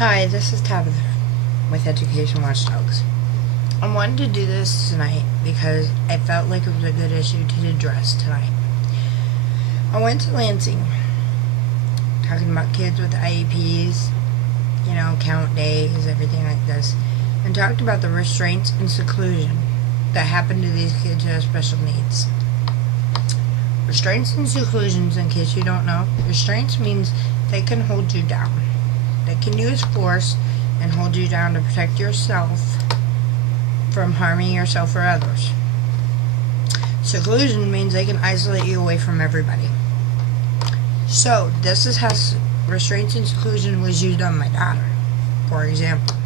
Hi, this is Tabitha with Education Watchdogs. I wanted to do this tonight because I felt like it was a good issue to address tonight. I went to Lansing, talking about kids with IEPs, count days, everything like this, and talked about the restraints and seclusion that happen to these kids who have special needs. Restraints and seclusions, in case you don't know, restraints means they can hold you down. They can use force and hold you down to protect yourself from harming yourself or others. Seclusion means they can isolate you away from everybody. So, this is how restraints and seclusion was used on my daughter. For example,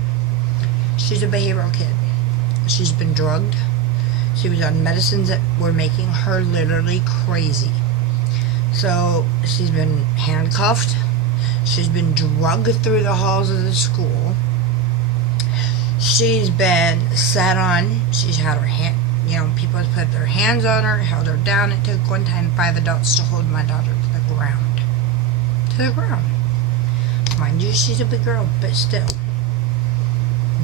she's a behavioral kid. She's been drugged. She was on medicines that were making her literally crazy. So, she's been handcuffed. She's been drugged through the halls of the school. She's been sat on. She's had her hand, people have put their hands on her, held her down. It took one time 5 adults to hold my daughter to the ground. To the ground. Mind you, she's a big girl, but still.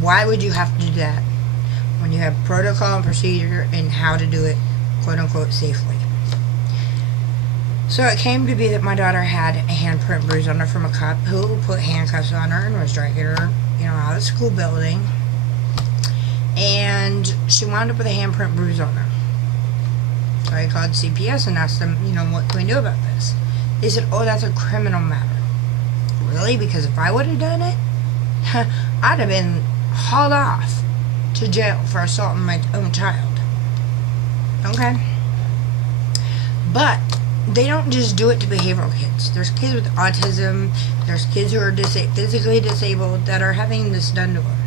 Why would you have to do that when you have protocol and procedure and how to do it, quote unquote, safely? So it came to be that my daughter had a handprint bruise on her from a cop who put handcuffs on her and was dragging her, out of the school building. And she wound up with a handprint bruise on her. So I called CPS and asked them, what can we do about this? They said, oh, that's a criminal matter. Really? Because if I would have done it, I'd have been hauled off to jail for assaulting my own child. Okay? But they don't just do it to behavioral kids. There's kids with autism. There's kids who are physically disabled that are having this done to them.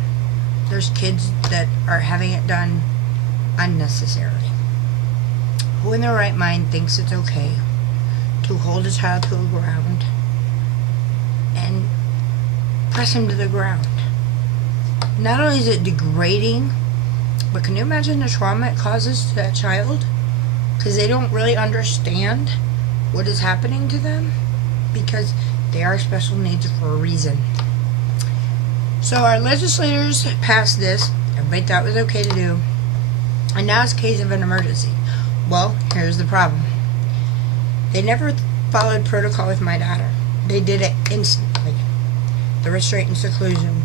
There's kids that are having it done unnecessarily. Who in their right mind thinks it's okay to hold a child to the ground and press him to the ground? Not only is it degrading, but can you imagine the trauma it causes to that child? Because they don't really understand what is happening to them, because they are special needs for a reason. So our legislators passed this. Everybody thought it was okay to do, and now it's a case of an emergency. Well, here's the problem. They never followed protocol with my daughter. They did it instantly. The restraint and seclusion.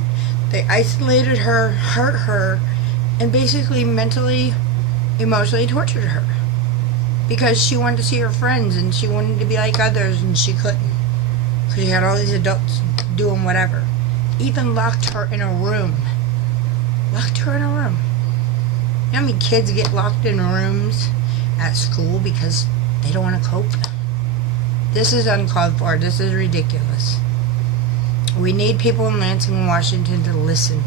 They isolated her, hurt her, and basically mentally, emotionally tortured her. Because she wanted to see her friends and she wanted to be like others and she couldn't. Because she had all these adults doing whatever. Even locked her in a room. Locked her in a room. You know how many kids get locked in rooms at school because they don't want to cope? This is uncalled for. This is ridiculous. We need people in Lansing and Washington to listen.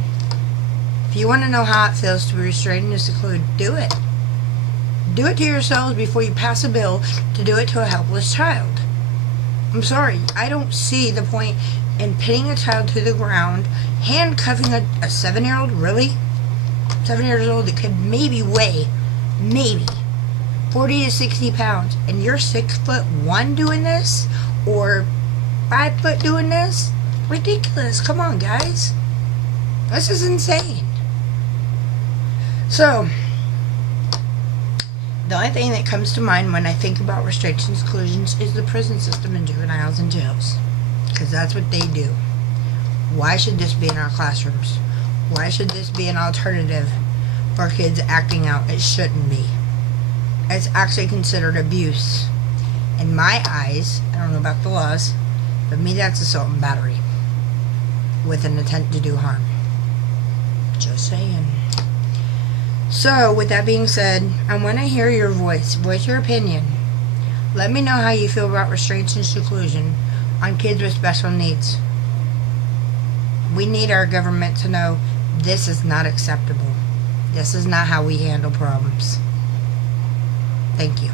If you want to know how it feels to be restrained and secluded, do it. Do it to yourselves before you pass a bill to do it to a helpless child. I'm sorry, I don't see the point in pinning a child to the ground, handcuffing a 7-year-old, really? 7 years old that could maybe weigh, 40 to 60 pounds, and you're 6'1" doing this? Or 5 foot doing this? Ridiculous. Come on, guys. This is insane. So, the only thing that comes to mind when I think about restrictions and exclusions is the prison system and juveniles and jails. Because that's what they do. Why should this be in our classrooms? Why should this be an alternative for kids acting out? It shouldn't be. It's actually considered abuse. In my eyes, I don't know about the laws, but me, that's assault and battery with an intent to do harm. Just saying. So, with that being said, I want to hear your voice. Voice your opinion. Let me know how you feel about restraints and seclusion on kids with special needs. We need our government to know this is not acceptable. This is not how we handle problems. Thank you.